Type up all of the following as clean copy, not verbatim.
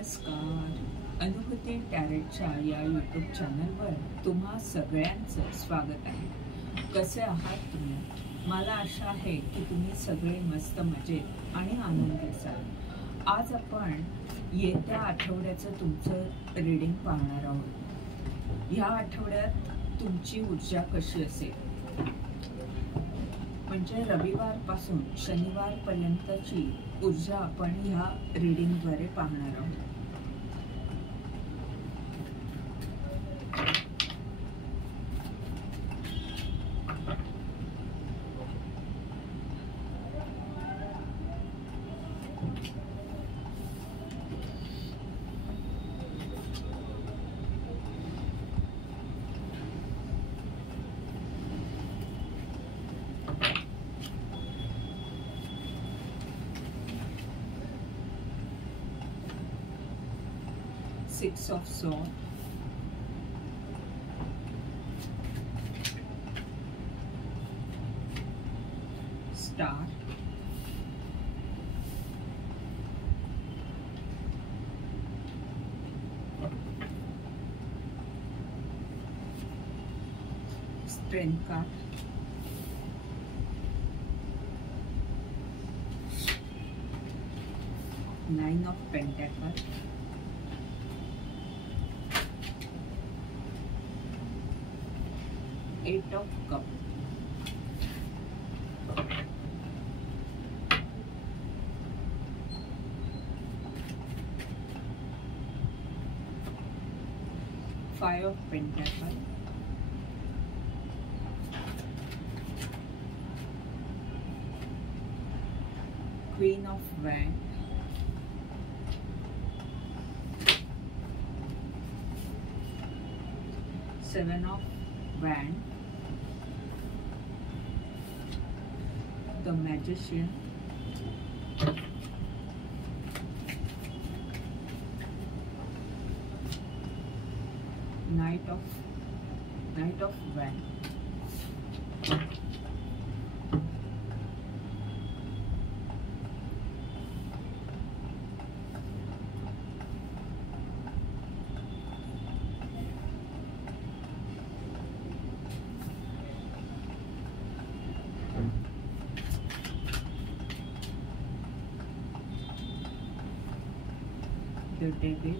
नमस्कार. अनुभूती टॅरेटच्या या यूट्यूब चॅनलवर तुम्हा सगळ्यांचं स्वागत आहे. कसे आहात तुम्ही? मला आशा आहे की तुम्ही सगळे मस्त मजेत आणि आनंदी असाल. आज आपण येत्या आठवड्याचं तुमचं रीडिंग पाहणार आहोत. ह्या आठवड्यात तुमची ऊर्जा कशी असेल, म्हणजे रविवारपासून शनिवारपर्यंतची ऊर्जा आपण ह्या रीडिंगद्वारे पाहणार आहोत. Six of Swords, Star, Strength card, Nine of Pentacles, Eight of Cups, Five of Pentacles, Queen of Wands, Seven of Wands, the Magician, Knight of Wands, the Devil,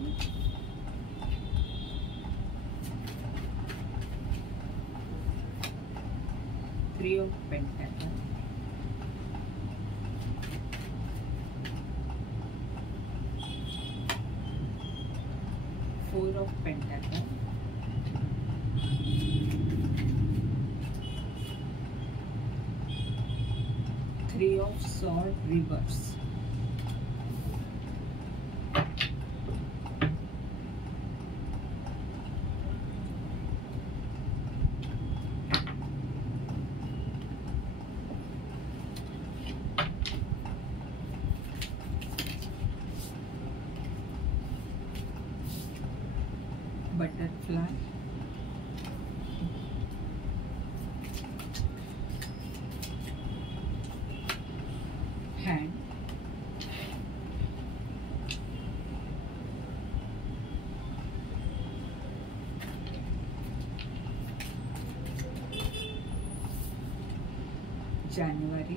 Three of Pentacles, Four of Pentacles, Three of Swords reverse, Butterfly, Hand, January,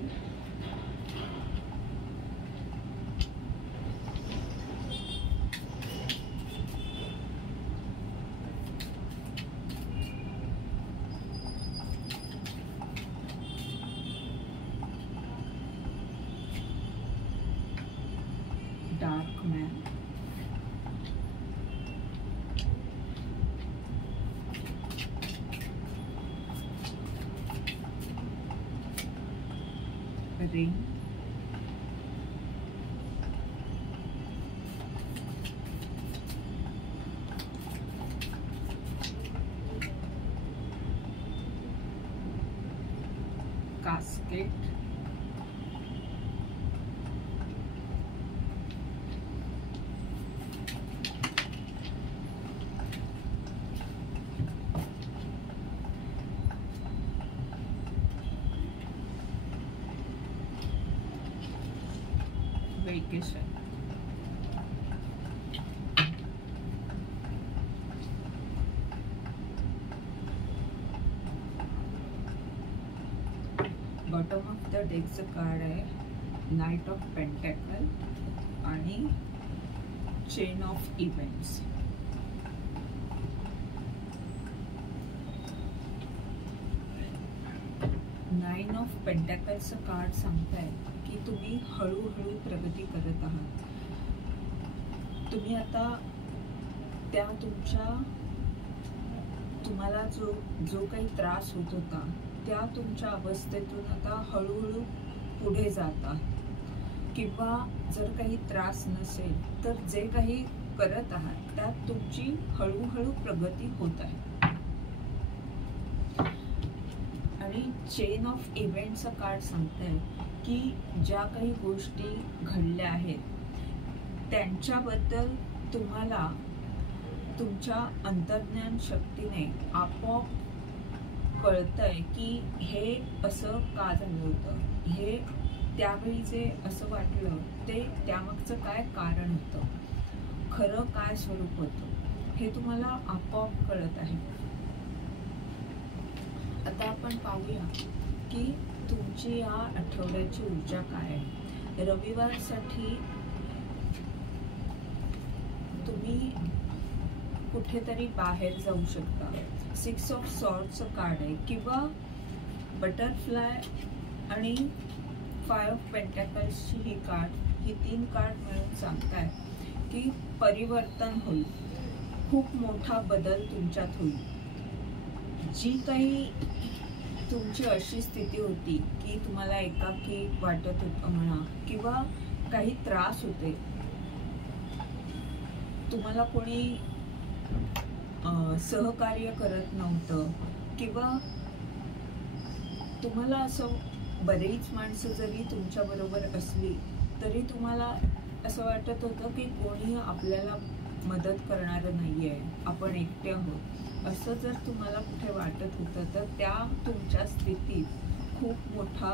Dark Man, Ring, Casket, Vacation, bottom of the डेकचं card आहे knight of pentacle आणि chain of events. Nine of पेंटॅकलचं card सांगताय की तुम्ही हळूहळू प्रगती करत आहात. तुम्ही आता त्या तुम्हाला जो काही त्रास होत होता त्या तुमच्या अवस्थेतून आता हळूहळू पुढे जाता, किंवा जर काही त्रास नसेल तर जे काही करत आहात त्यात तुमची हळूहळू प्रगती होत आहे. आणि चेन ऑफ इव्हेंटचा कार्ड सांगतंय की ज्या काही गोष्टी घडल्या आहेत त्यांच्याबद्दल तुम्हाला तुमच्या अंतर्ज्ञान शक्तीने आपोआप कळतंय की हे असं का झालं होतं, हे त्यावेळी जे असं वाटलं ते त्यामागचं काय कारण होतं, खरं काय स्वरूप होतं हे तुम्हाला आपोआप कळत आहे. आता आपण पाहूया की तुमची या आठवड्याची ऊर्जा काय आहे. रविवारसाठी तुम्ही कुठेतरी बाहेर जाऊ शकता. 6 ऑफ सॉर्डचं कार्ड आहे, किंवा बटरफ्लाय आणि 5 ऑफ पेंटॅकल्सची ही 3 कार्ड मिळून सांगताय की परिवर्तन होईल, खूप मोठा बदल तुमच्यात होईल. जी काही तुमची अशी स्थिती होती की तुम्हाला एकाकी वाटत होतं म्हणा, किंवा काही त्रास होते, तुम्हाला कोणी सहकार्य करत नव्हतं, किंवा तुम्हाला असं बरीच माणसं जरी तुमच्या बरोबर असली तरी तुम्हाला असं वाटत होतं की कोणी आपल्याला मदत करणारं नाहीये, आपण एकटे आहोत, असं जर तुम्हाला कुठे वाटत होतं तर त्या तुमच्या स्थितीत खूप मोठा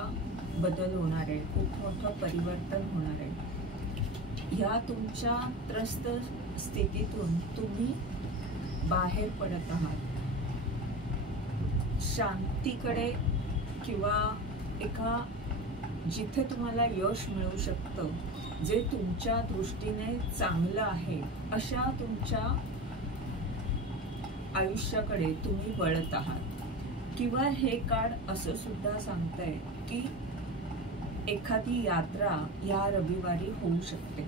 बदल होणार आहे, खूप मोठं परिवर्तन होणार आहे. ह्या तुमच्या त्रस्त स्थितीतून तुम्ही बाहेर पडत आहात, शांतीकडे, किंवा एका जिथे तुम्हाला यश मिळू शकतं, जे तुमच्या दृष्टीने चांगलं आहे, अशा तुमच्या आयुष्याकडे तुम्ही वळत आहात. किंवा हे कार्ड असं सुद्धा सांगतंय की एखादी यात्रा या रविवारी होऊ शकते.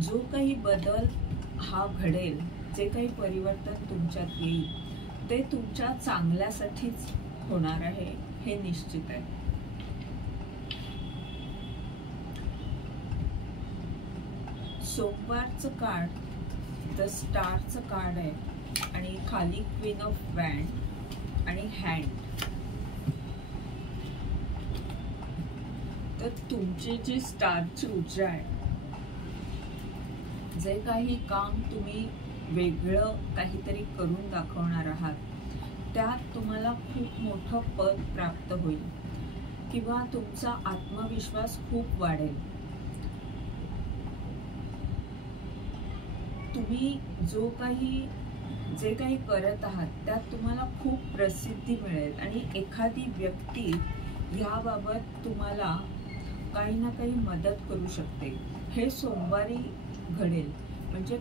जो काही बदल हा घडेल, जे काही परिवर्तन तुमच्यात येईल ते तुमच्या चांगल्यासाठीच होणार आहे, हे निश्चित आहे. सोमवारचं कार्ड द स्टारचं कार्ड आहे, आणि खाली क्वीन ऑफ वँड आणि हँड. तर तुमची जी स्टारची ऊर्जा आहे, जे काही काम तुम्ही वेगळं काहीतरी करून दाखवणार आहात त्यात तुम्हाला खूप मोठं पद प्राप्त होईल, किंवा तुमचा आत्मविश्वास खूप वाढेल. तुम्ही जे काही करत आहात त्यात तुम्हाला खूप प्रसिद्धी मिळेल, आणि एखादी व्यक्ती ह्याबाबत तुम्हाला काही ना काही मदत करू शकते. हे सोमवारी घडेल, म्हणजे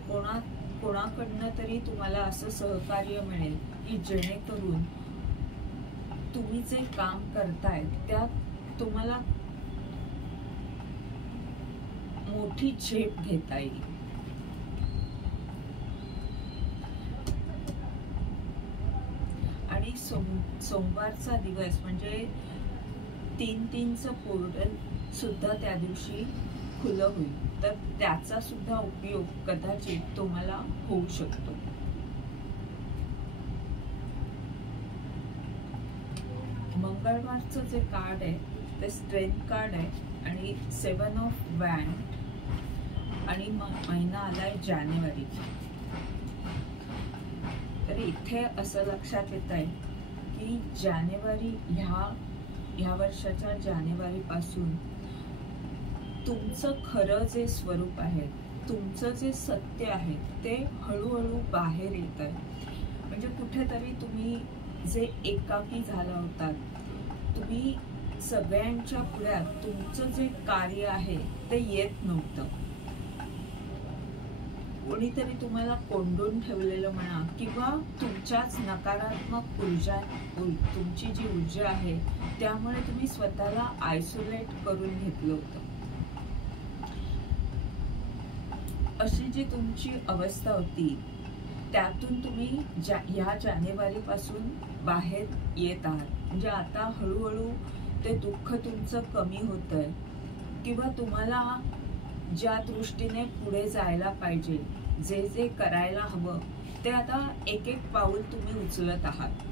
कोणाकडनं तरी तुम्हाला असं सहकार्य मिळेल की जेणेकरून तुम्ही जे काम करताय त्यात तुम्हाला मोठी झेप घेता येईल. आणि सोमवारचा दिवस म्हणजे 3-3चं पोर्टल सुद्धा त्या दिवशी खुलं होईल, तर त्याचा सुद्धा उपयोग कदाचित तुम्हाला होऊ शकतो. मंगळवारचं जे कार्ड आहे ते स्ट्रेंथ कार्ड आहे, आणि 7 ऑफ वँड, आणि महिना आलाय जानेवारी. तर इथे असं लक्षात येत आहे की जानेवारी ह्या वर्षाच्या जानेवारीपासून तुमचं खरं जे स्वरूप आहे, तुमचं जे सत्य आहे ते हळूहळू बाहेर येत आहे. म्हणजे कुठेतरी तुम्ही जे एकाकी झाला होतात, तुम्ही सगळ्यांच्या पुढ्यात तुमचं जे कार्य आहे ते येत नव्हतं. कोणीतरी तुम्हाला कोंडून ठेवलेलं म्हणा, किंवा तुमच्याच नकारात्मक ऊर्जा, तुमची जी ऊर्जा आहे त्यामुळे तुम्ही स्वतःला आयसोलेट करून घेतलं होतं. अशी जी तुमची अवस्था होती त्यातून तुम्ही ह्या जानेवारी पासून बाहेर येत आहात. म्हणजे आता हळूहळू ते दुःख तुमचं कमी होतंय, किंवा तुम्हाला ज्या दृष्टीने पुढे जायला पाहिजे, जे जे करायला हवं ते आता एक एक पाऊल तुम्ही उचलत आहात.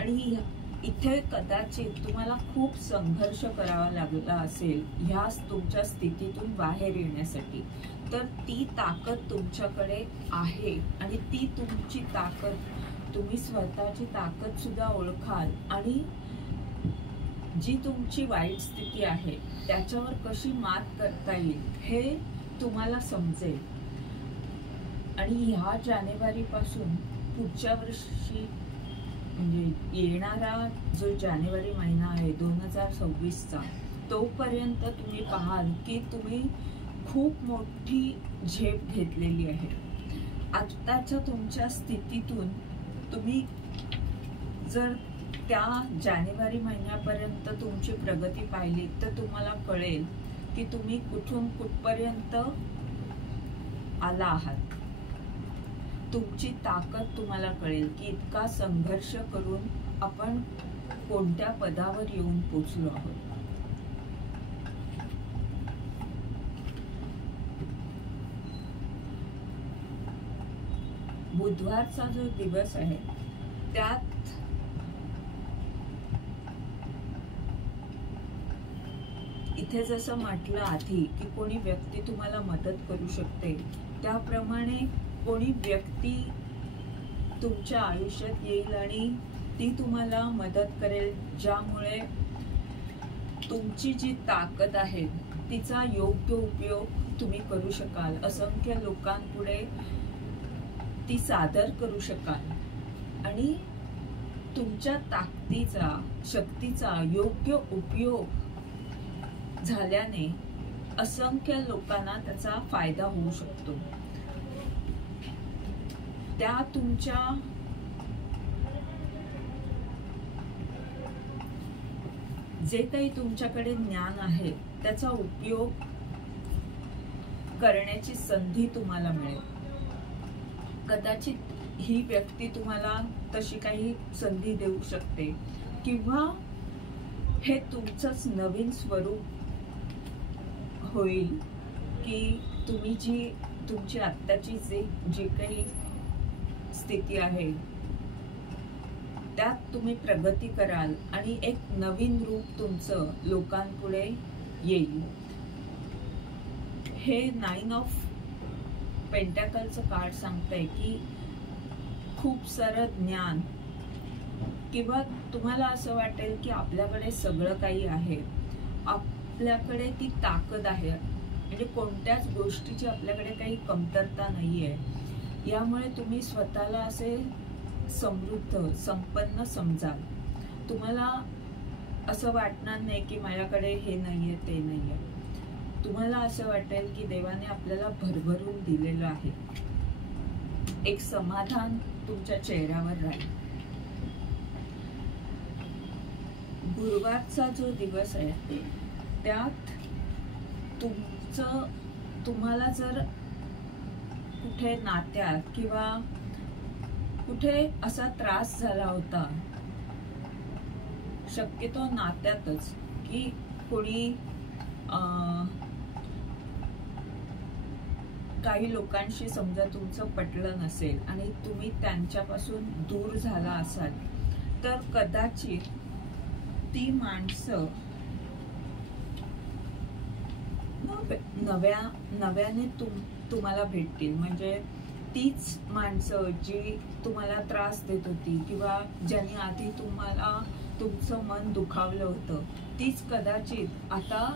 आणि इथे कदाचित तुम्हाला खूप संघर्ष करावा लागला असेल ह्या तुमच्या स्थितीतून बाहेर येण्यासाठी. तर ती ताकद तुमच्याकडे आहे, आणि ती तुमची ताकद, तुम्ही स्वतःची ताकद सुद्धा ओळखाल, आणि जी तुमची वाईट स्थिती आहे त्याच्यावर कशी मात करता येईल हे तुम्हाला समजेल. आणि ह्या जानेवारी पासून पुढच्या वर्षी, म्हणजे येणारा जो जानेवारी महिना आहे 2026चा, तोपर्यंत तुम्ही पाहाल की तुम्ही खूप मोठी झेप घेतलेली आहे. आत्ताच्या तुमच्या स्थितीतून तुम्ही जर त्या जानेवारी महिन्यापर्यंत तुमची प्रगती पाहिली तर तुम्हाला कळेल की तुम्ही कुठून कुठपर्यंत आला आहात. तुमची ताकद तुम्हाला कळेल की इतका संघर्ष करून आपण कोणत्या पदावर येऊन पोचलो आहोत. बुधवारचा जो दिवस आहे त्यात इथे जसं म्हटलं आधी की कोणी व्यक्ती तुम्हाला मदत करू शकते, त्याप्रमाणे कोणी व्यक्ती तुमच्या आयुष्यात येईल आणि ती तुम्हाला मदत करेल, ज्यामुळे तुमची जी ताकद आहे तिचा योग्य उपयोग तुम्ही करू शकाल, असंख्य लोकांपुढे ती सादर करू शकाल, आणि तुमच्या ताकदीचा, शक्तीचा योग्य उपयोग झाल्याने असंख्य लोकांना त्याचा फायदा होऊ शकतो. त्या तुमच्या जे काही तुमच्याकडे ज्ञान आहे त्याचा उपयोग करण्याची संधी तुम्हाला मिळेल. कदाचित ही व्यक्ती तुम्हाला तशी काही संधी देऊ शकते, किंवा हे तुमचंच नवीन स्वरूप होईल की तुम्ही जी तुमची आत्ताची जी काही स्थिती आहे त्यात तुम्ही प्रगती कराल आणि एक नवीन रूप तुमचं लोकांपुढे येईल. हे 9 ऑफ पेंटॅकलचं कार्ड सांगतंय की खूप सारं ज्ञान, किंवा तुम्हाला असं वाटेल की आपल्याकडे सगळं काही आहे, आपल्याकडे ती ताकद आहे, म्हणजे कोणत्याच गोष्टीची आपल्याकडे काही कमतरता नाहीये. यामुळे तुम्ही स्वतःला असे समृद्ध, संपन्न समजाल. तुम्हाला असं वाटणार नाही की माझ्याकडे हे नाहीये, ते नाहीये. तुम्हाला असं वाटेल की देवाने आपल्याला भरभरून दिलेलं आहे. एक समाधान तुमच्या चेहऱ्यावर राहील. गुरुवारचा जो दिवस आहे त्यात तुम्हाला जर कुठे नात्यात किंवा कुठे असा त्रास झाला होता, शक्यतो नात्यातच, की कोणी काही लोकांशी समजा तुमचं पटलं नसेल आणि तुम्ही त्यांच्यापासून दूर झाला असाल, तर कदाचित ती माणसं नव्याने तुम्हाला भेटतील. म्हणजे तीच माणसं जी तुम्हाला त्रास देत होती किंवा ज्यांनी आधी तुम्हाला तुमचं मन दुखावलं होतं, तीच कदाचित आता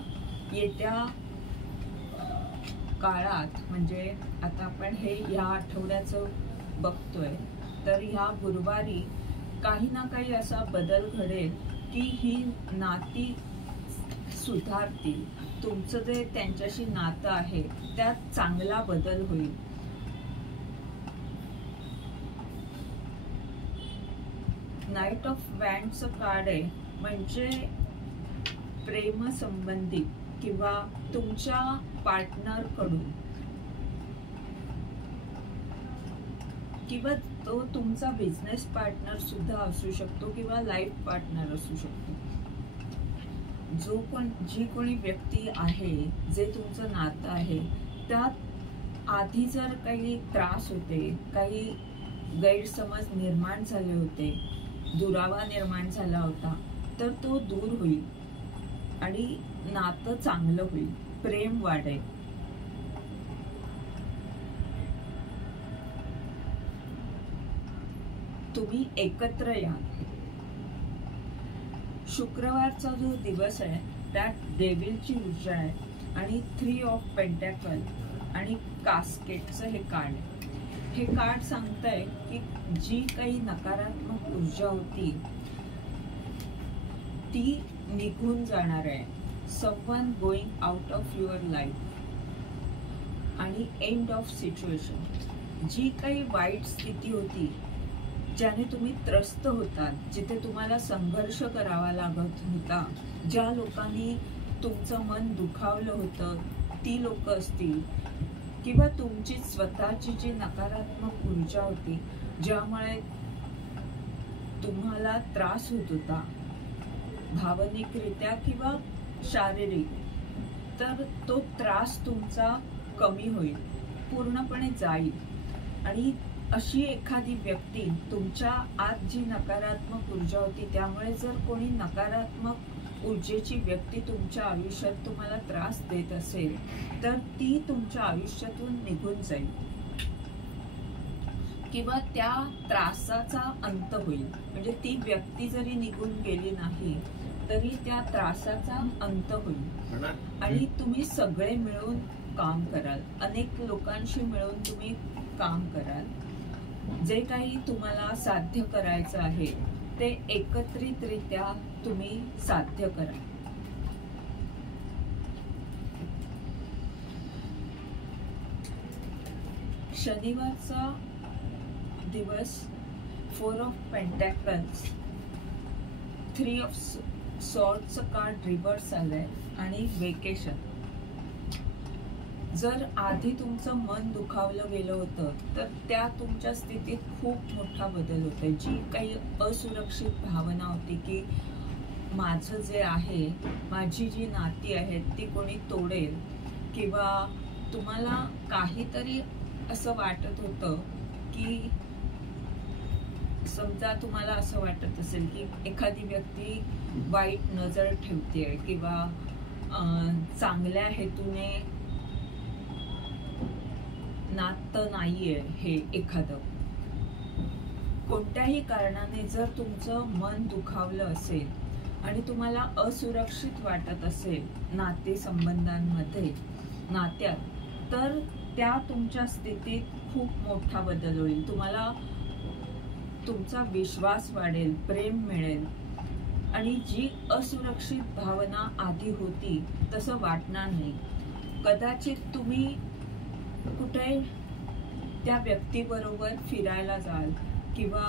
येत्या काळात, म्हणजे आता आपण हे या आठवड्याचं बघतोय, तर ह्या गुरुवारी काही ना काही असा बदल घडेल की ही नाती सुधारतील. तुमचं जे त्यांच्याशी नातं आहे त्यात चांगला बदल होईल. नाईट ऑफ वँडचं कार्ड आहे, म्हणजे प्रेमसंबंधी किंवा तुमच्या पार्टनर कडून किंवा तो तुमचा बिझनेस पार्टनर सुद्धा असू शकतो किंवा लाईफ पार्टनर असू शकतो. जी कोणी व्यक्ती आहे, जे तुमचं नातं आहे, त्यात आधी जर काही त्रास होते, काही गैरसमज निर्माण झाले होते, दुरावा निर्माण झाला होता, तर तो दूर होईल आणि नातं चांगलं होईल, प्रेम वाढेल. तुम्ही एकत्र या. शुक्रवारचा जो दिवस आहे त्यात डेव्हिलची ऊर्जा आहे आणि 3 ऑफ पेंटॅकल आणि कास्केटचं हे कार्ड आहे. हे कार्ड सांगतंय की जी काही नकारात्मक ऊर्जा होती ती निघून जाणार आहे. Someone going out of your life आणि एंड ऑफ सिच्युएशन. जी काही वाईट स्थिती होती, ज्याने तुम्ही त्रस्त होतात, जिथे तुम्हाला संघर्ष करावा लागत होता, ज्या लोकांनी तुमचं मन दुखावलं होतं, ती लोक असतील किंवा तुमची स्वतःची जी नकारात्मक ऊर्जा होती, ज्यामुळे तुम्हाला त्रास होत होता भावनिकरित्या किंवा शारीरिक, तर तो त्रास तुमचा कमी होईल, पूर्णपणे जाईल. आणि अशी एखादी व्यक्ती, तुमच्या आत जी नकारात्मक ऊर्जा होती त्यामुळे जर कोणी नकारात्मक ऊर्जेची व्यक्ती तुमच्या आयुष्यात तुम्हाला त्रास देत असेल, तर ती तुमच्या आयुष्यातून निघून जाईल किंवा त्या त्रासाचा अंत होईल. म्हणजे ती व्यक्ती जरी निघून गेली नाही तरी त्या त्रासाचा अंत होईल आणि तुम्ही सगळे मिळून काम कराल, अनेक लोकांशी मिळून तुम्ही काम कराल. जे काही तुम्हाला साध्य करायचं आहे ते एकत्रितरित्या तुम्ही साध्य करा. शनिवारचा दिवस 4 ऑफ पेंटॅकल्स, 3 ऑफ सॉर्डचं कार्ड रिव्हर्स आलंय आणि वेकेशन. जर आधी तुमचं मन दुखावलं गेलं होतं तर त्या तुमच्या स्थितीत खूप मोठा बदल होतोय. जी काही असुरक्षित भावना होती की माझं जे आहे, माझी जी नाती आहेत ती कोणी तोडेल, किंवा तुम्हाला काहीतरी असं वाटत होतं की समजा तुम्हाला असं वाटत असेल की एखादी व्यक्ती वाईट नजर ठेवतेय किंवा चांगल्या हेतूने नातं नाहीये, हे एखादं कोणत्याही कारणाने जर तुमचं मन दुखावलं असेल आणि तुम्हाला असुरक्षित वाटत असेल नातेसंबंधांमध्ये, नात्यात, तर त्या तुमच्या स्थितीत खूप मोठा बदल होईल. तुम्हाला तुमचा विश्वास वाढेल, प्रेम मिळेल आणि जी असुरक्षित भावना आधी होती तसं वाटणार नाही. कदाचित तुम्ही कुठे त्या व्यक्तीबरोबर फिरायला जाल किंवा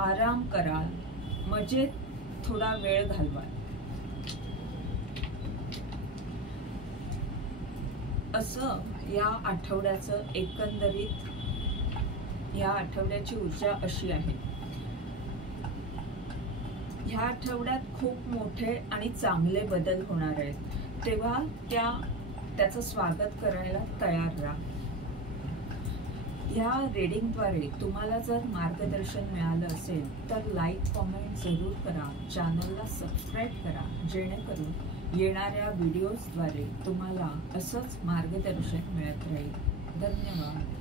आराम कराल, मजेत थोडा वेळ घालवाल. असं या आठवड्याचं एकंदरीत, या आठवड्याची ऊर्जा अशी आहे. ह्या आठवड्यात खूप मोठे आणि चांगले बदल होणार आहेत, तेव्हा त्याचं स्वागत करायला तयार राहा. ह्या रीडिंगद्वारे तुम्हाला जर मार्गदर्शन मिळालं असेल तर लाईक, कॉमेंट जरूर करा, चॅनलला सबस्क्राईब करा, जेणेकरून येणाऱ्या व्हिडिओजद्वारे तुम्हाला असंच मार्गदर्शन मिळत राहील. धन्यवाद.